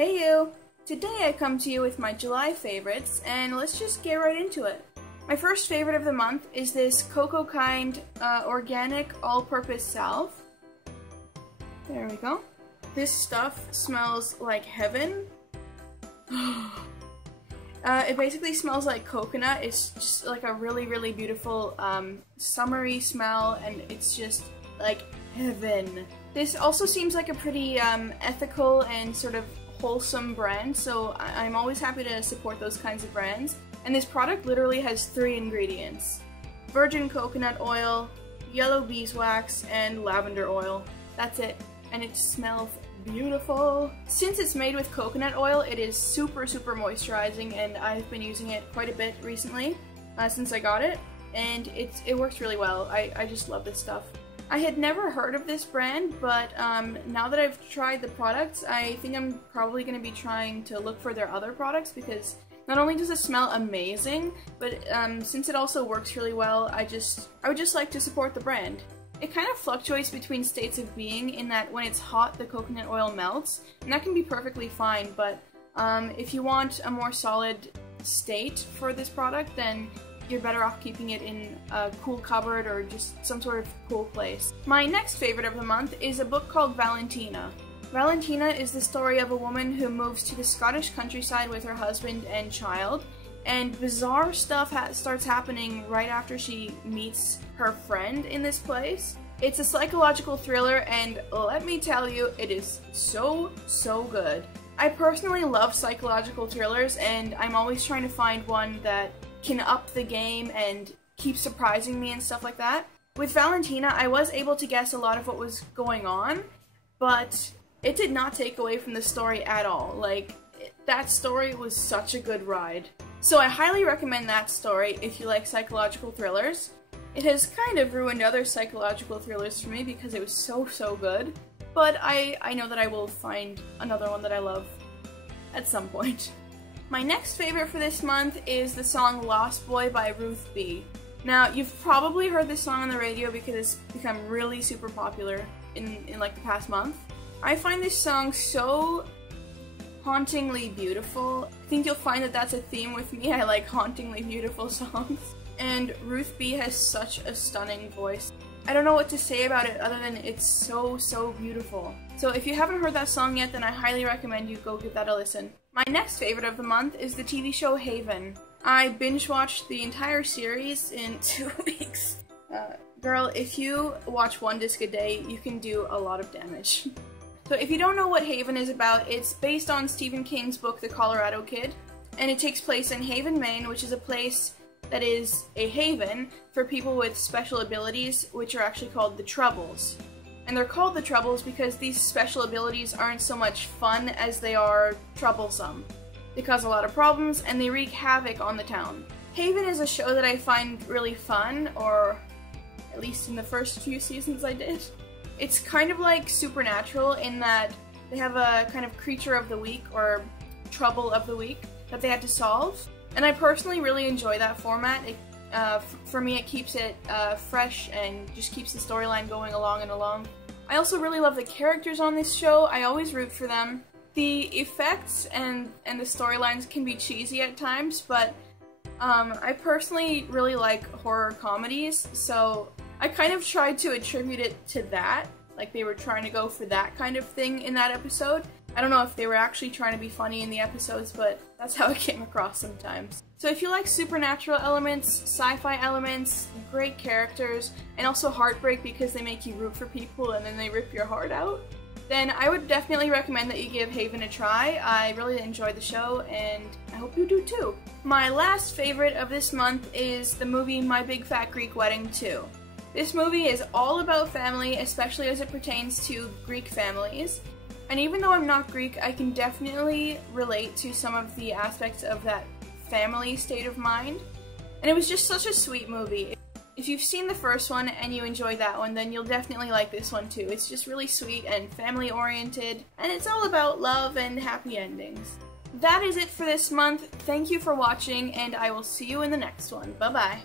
Hey you! Today I come to you with my July favorites, and let's just get right into it. My first favorite of the month is this Cocoa Kind organic all-purpose salve. There we go. This stuff smells like heaven. It basically smells like coconut. It's just like a really beautiful summery smell, and it's just like heaven. This also seems like a pretty ethical and sort of wholesome brand, so I'm always happy to support those kinds of brands. And this product literally has 3 ingredients: virgin coconut oil, yellow beeswax, and lavender oil. That's it. And it smells beautiful. Since it's made with coconut oil, it is super moisturizing, and I've been using it quite a bit recently since I got it, and it works really well. I just love this stuff. I had never heard of this brand, but now that I've tried the products, I think I'm probably going to be trying to look for their other products, because not only does it smell amazing, but since it also works really well, I would just like to support the brand. It kind of fluctuates between states of being, in that when it's hot, the coconut oil melts, and that can be perfectly fine, but if you want a more solid state for this product, then you're better off keeping it in a cool cupboard or just some sort of cool place. My next favorite of the month is a book called Valentina. Valentina is the story of a woman who moves to the Scottish countryside with her husband and child, and bizarre stuff starts happening right after she meets her friend in this place. It's a psychological thriller, and let me tell you, it is so good. I personally love psychological thrillers, and I'm always trying to find one that can up the game and keep surprising me and stuff like that. With Valentina, I was able to guess a lot of what was going on, but it did not take away from the story at all. Like, that story was such a good ride. So I highly recommend that story if you like psychological thrillers. It has kind of ruined other psychological thrillers for me because it was so good, but I know that I will find another one that I love at some point. My next favorite for this month is the song Lost Boy by Ruth B. Now, you've probably heard this song on the radio because it's become really super popular in like the past month. I find this song so hauntingly beautiful. I think you'll find that that's a theme with me. I like hauntingly beautiful songs. And Ruth B has such a stunning voice. I don't know what to say about it other than it's so beautiful. So if you haven't heard that song yet, then I highly recommend you go give that a listen. My next favorite of the month is the TV show Haven. I binge-watched the entire series in 2 weeks. Girl, if you watch 1 disc a day, you can do a lot of damage. So if you don't know what Haven is about, it's based on Stephen King's book The Colorado Kid, and it takes place in Haven, Maine, which is a place that is a haven for people with special abilities, which are actually called the Troubles. And they're called the Troubles because these special abilities aren't so much fun as they are troublesome. They cause a lot of problems, and they wreak havoc on the town. Haven is a show that I find really fun, or at least in the first few seasons I did. It's kind of like Supernatural in that they have a kind of creature of the week, or trouble of the week, that they had to solve. And I personally really enjoy that format. For me, it keeps it fresh and just keeps the storyline going along and along. I also really love the characters on this show. I always root for them. The effects and the storylines can be cheesy at times, but I personally really like horror comedies, so I kind of tried to attribute it to that. Like, they were trying to go for that kind of thing in that episode. I don't know if they were actually trying to be funny in the episodes, but that's how it came across sometimes. So if you like supernatural elements, sci-fi elements, great characters, and also heartbreak because they make you root for people and then they rip your heart out, then I would definitely recommend that you give Haven a try. I really enjoyed the show, and I hope you do too. My last favorite of this month is the movie My Big Fat Greek Wedding 2. This movie is all about family, especially as it pertains to Greek families. And even though I'm not Greek, I can definitely relate to some of the aspects of that family state of mind. And it was just such a sweet movie. If you've seen the first one and you enjoyed that one, then you'll definitely like this one too. It's just really sweet and family-oriented, and it's all about love and happy endings. That is it for this month. Thank you for watching, and I will see you in the next one. Bye-bye.